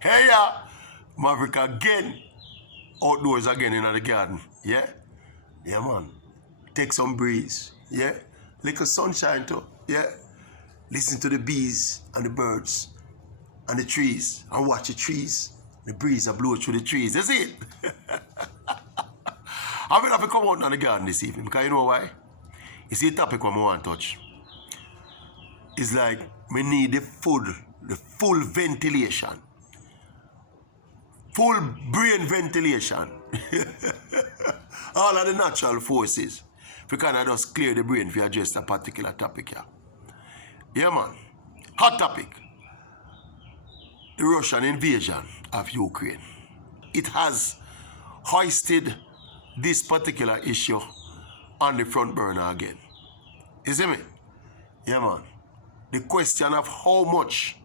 Hey, Maverick again. Outdoors again in the garden. Yeah? Yeah, man. Take some breeze. Yeah? Little sunshine too. Yeah? Listen to the bees and the birds and the trees and watch the trees. The breeze that blow through the trees. You see it? I'm going to have to come out in the garden this evening because you know why? You see the topic what I want to touch. It's like we need the full ventilation. Full brain ventilation. All of the natural forces. We can just clear the brain for address a particular topic here. Yeah, man. Hot topic. The Russian invasion of Ukraine. It has hoisted this particular issue on the front burner again. You see me? Yeah, man. The question of how much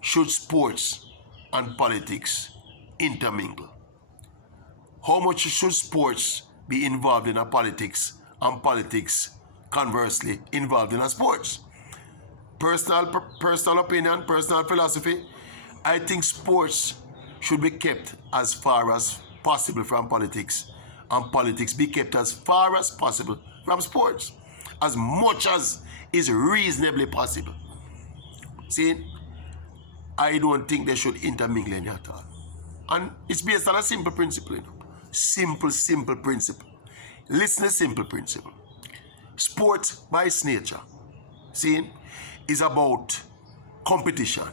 should sports and politics intermingle? How much should sports be involved in a politics and politics conversely involved in a sports? Personal opinion, personal philosophy, I think sports should be kept as far as possible from politics and politics be kept as far as possible from sports, as much as is reasonably possible. See, I don't think they should intermingle any at all. And it's based on a simple principle, you know. Simple principle. Listen to simple principle. Sport by its nature, see, is about competition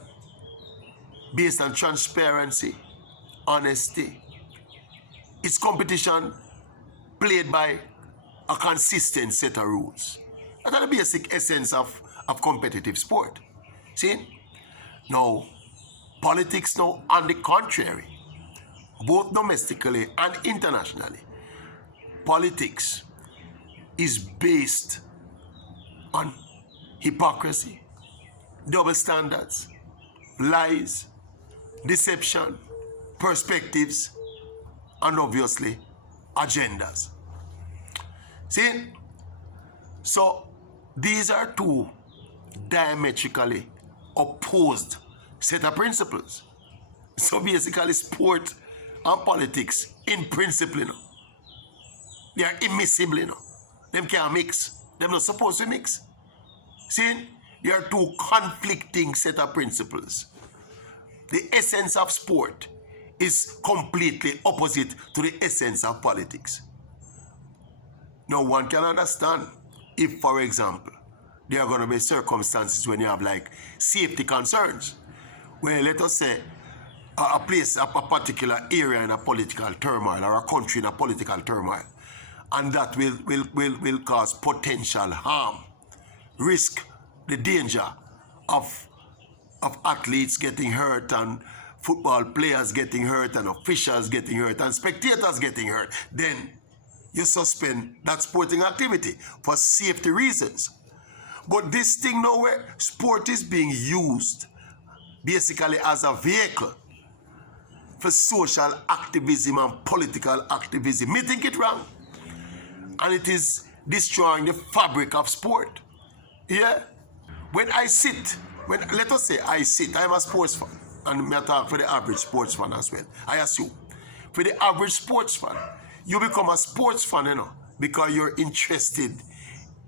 based on transparency, honesty. It's competition played by a consistent set of rules. That's the basic essence of competitive sport. See? Now, politics now, on the contrary, both domestically and internationally, politics is based on hypocrisy, double standards, lies, deception, perspectives, and obviously agendas. See? So these are two diametrically opposed set of principles. So basically sport and politics in principle, you know, they are immiscible, you know. Them can't mix. They're not supposed to mix. See? There are two conflicting set of principles. The essence of sport is completely opposite to the essence of politics. Now one can understand if, for example, there are going to be circumstances when you have like safety concerns, where let us say a place, a particular area in a political turmoil or a country in a political turmoil, and that will cause potential harm, risk, the danger of athletes getting hurt and football players getting hurt and officials getting hurt and spectators getting hurt, then you suspend that sporting activity for safety reasons. But this thing now where sport is being used basically as a vehicle for social activism and political activism, me think it wrong. And it is destroying the fabric of sport. Yeah? When I sit, let us say I sit, I'm a sports fan, and I talk for the average sports fan as well, I assume. For the average sports fan, you become a sports fan, you know, because you're interested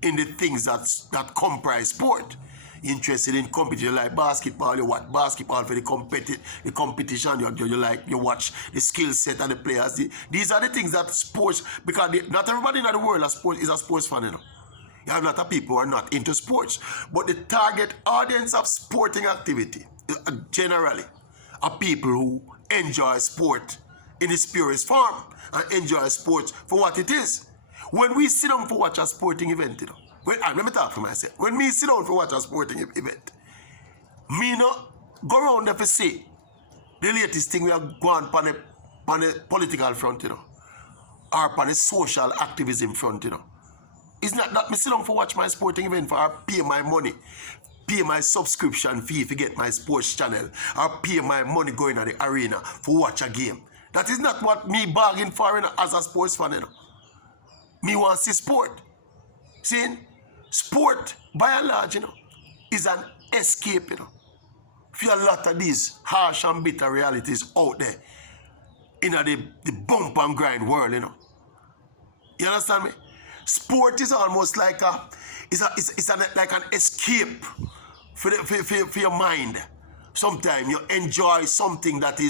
in the things that comprise sport. Interested in competition like basketball, you watch basketball for the competition, you watch the skill set of the players. These are the things that sports, because not everybody in the world is a sports fan, you know. You have a lot of people who are not into sports, but the target audience of sporting activity generally are people who enjoy sport in its purest form and enjoy sports for what it is. When we sit down for watch a sporting event, you know, let me talk for myself. When me sit down for watch a sporting event, me no go around there for see the latest thing we are going on the political front, you know, or on the social activism front, you know. It's not that me sit down for watch my sporting event for or pay my money, pay my subscription fee to get my sports channel, or pay my money going to the arena for watch a game. That is not what me bargain for, you know, as a sports fan, you know. Me want to see sport. See, sport by and large, you know, is an escape, you know. for a lot of these harsh and bitter realities out there in the bump and grind world, you know. You understand me? Sport is almost like like an escape for your mind. Sometimes you enjoy something that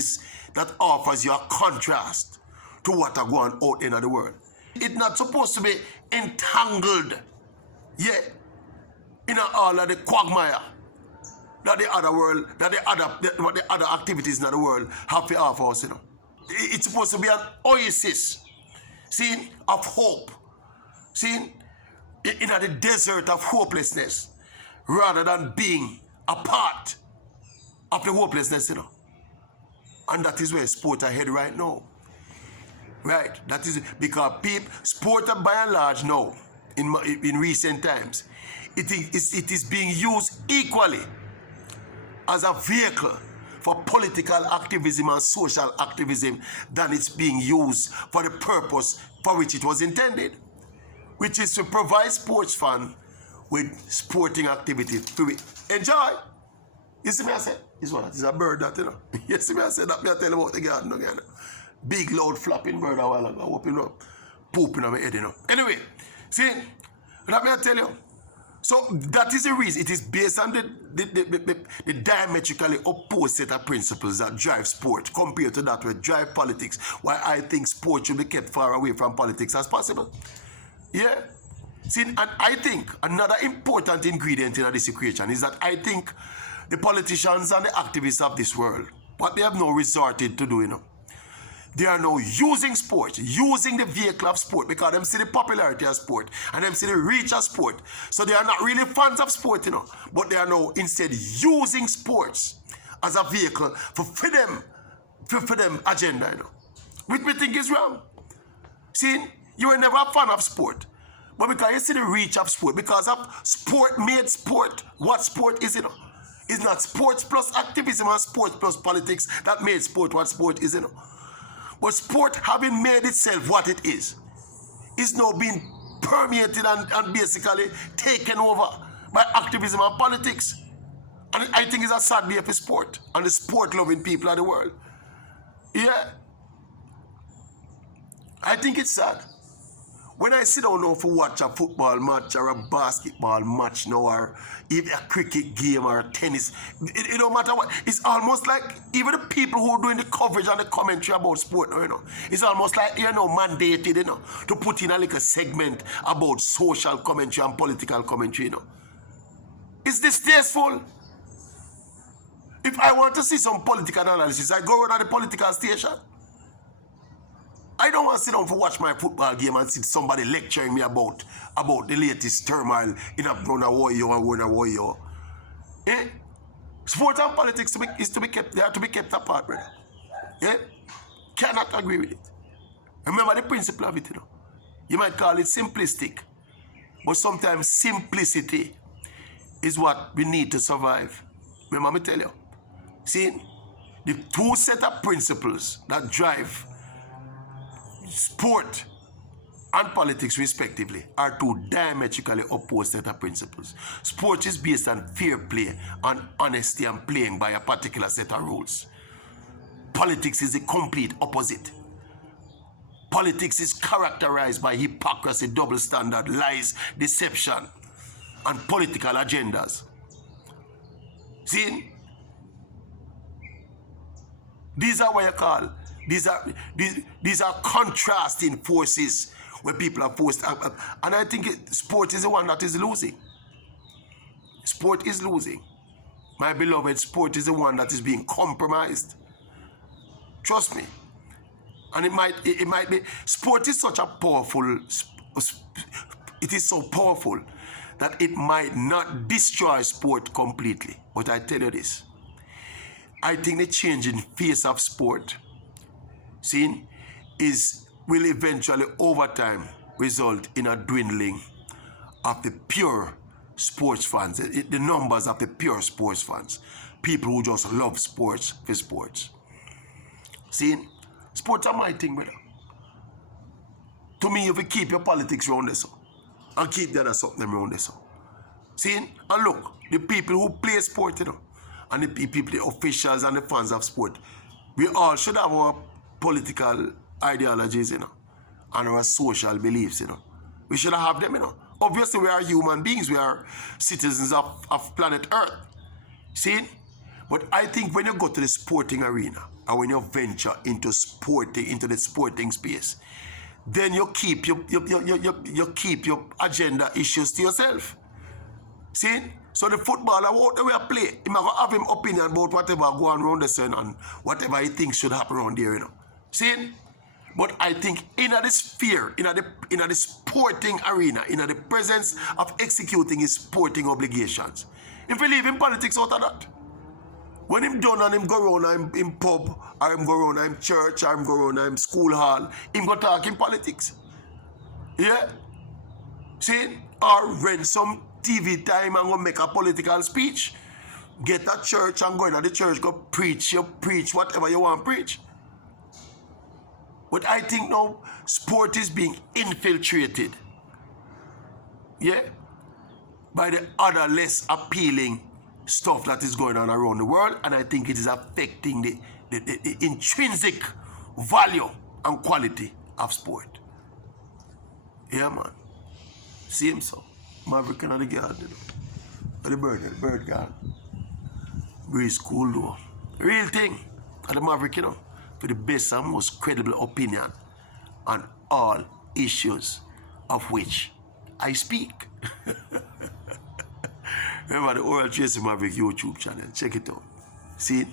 offers you a contrast to what are going out in the world. It's not supposed to be entangled, yeah, in all of the quagmire that the other world, that the other activities in the world have to offer us, you know. It's supposed to be an oasis, see, of hope, see, in the desert of hopelessness, rather than being a part of the hopelessness, you know. And that is where sport ahead right now. Right? That is because sport by and large now, in recent times, it is being used equally as a vehicle for political activism and social activism than it's being used for the purpose for which it was intended, which is to provide sports fans with sporting activity to enjoy. You see me I said? This one, it's a bird that, you know. You see me I said that, me I tell you about the garden again. Big loud flapping bird a while ago, whooping up, pooping on my head, you know. Anyway, see, let me tell you. So that is the reason. It is based on the diametrically opposed set of principles that drive sport compared to that which drive politics. Why I think sport should be kept far away from politics as possible. Yeah. See, and I think another important ingredient in this equation is that I think the politicians and the activists of this world, what they have now resorted to do, you know, they are now using sport, using the vehicle of sport, because them see the popularity of sport and them see the reach of sport. So they are not really fans of sport, you know, but they are now instead using sports as a vehicle for them agenda, you know, which we think is wrong. See, you were never a fan of sport, but because you see the reach of sport, because of sport made sport, what sport is, you know, it's not sports plus activism and sports plus politics that made sport what sport is, you know. But sport, having made itself what it is now being permeated and basically taken over by activism and politics. And I think it's a sad day for sport and the sport-loving people of the world. Yeah. I think it's sad. When I sit down now to watch a football match or a basketball match now, or even a cricket game or a tennis, it don't matter what. It's almost like even the people who are doing the coverage and the commentary about sport, you know, it's almost like, you know, mandated, you know, to put in a little segment about social commentary and political commentary, you know. It's distasteful. If I want to see some political analysis, I go around the political station. I don't want to sit down to watch my football game and see somebody lecturing me about the latest turmoil in a warrior or a warrior. Eh? Sport and politics is to be kept. They are to be kept apart, brother. Yeah? Cannot agree with it. Remember the principle of it, you know. You might call it simplistic, but sometimes simplicity is what we need to survive. Remember me tell you. See, the two set of principles that drive sport and politics respectively are two diametrically opposed set of principles. Sport is based on fair play, on honesty and playing by a particular set of rules. Politics is the complete opposite. Politics is characterized by hypocrisy, double standard, lies, deception, and political agendas. See? These are what you call, these are contrasting forces where people are forced. And I think sport is the one that is losing. Sport is losing. My beloved, sport is the one that is being compromised. Trust me. And it might be, sport is such a powerful, it is so powerful that it might not destroy sport completely. But I tell you this, I think the change in face of sport, will eventually over time result in a dwindling of the pure sports fans, the numbers of the pure sports fans, people who just love sports for sports. See, sports are my thing, brother. To me, if you keep your politics around this, and keep the other something around this. See, and look, the people who play sport, you know, and the people, the officials and the fans of sport, we all should have our political ideologies, and our social beliefs, We should have them, Obviously, we are human beings. We are citizens of planet Earth. See? But I think when you go to the sporting arena, or when you venture into the sporting space, then you keep your agenda issues to yourself. See? So the footballer, whatever we play, he might have him opinion about whatever going on around the sun and whatever he thinks should happen around there, See? But I think in the sphere, in the sporting arena, in the presence of executing his sporting obligations, if he leave in politics out of that, when him done and him go around in pub, or him go around in church, or him go around in school hall, him go talk in politics. Yeah? See? Or rent some TV time and go make a political speech. Get a church and go into the church, go preach. You preach whatever you want to preach. But I think now sport is being infiltrated, by the other less appealing stuff that is going on around the world, and I think it is affecting the intrinsic value and quality of sport. Yeah, man. See him so. Maverick and the girl, the bird girl. Breeze cool though. Real thing. And the Maverick, for the best and most credible opinion on all issues of which I speak. Remember the Oral Tracy Maverick YouTube channel. Check it out. See it?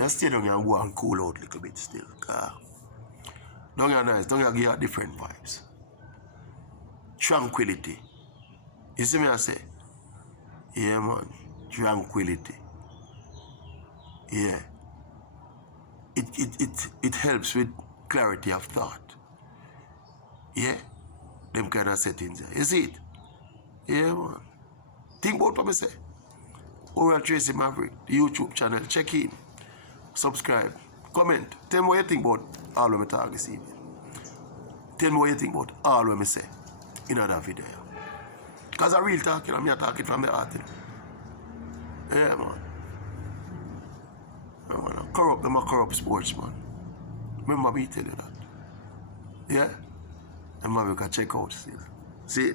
I stay down here and go and cool out a little bit still. Down here nice. Down here give you different vibes. Tranquility. You see me I say? Yeah, man. Tranquility. Yeah. It helps with clarity of thought. Yeah? Them kind of settings. You see it? Yeah, man. Think about what I say. Oral Tracy Maverick, the YouTube channel. Check in. Subscribe. Comment. Tell me what you think about all of my talk this evening. Tell me what you think about all of me say in other video. Because I'm real talking. I'm talking from the heart. Yeah, man. I'm a corrupt sportsman. Remember me tell you that. Yeah? And maybe we can check out still. See it?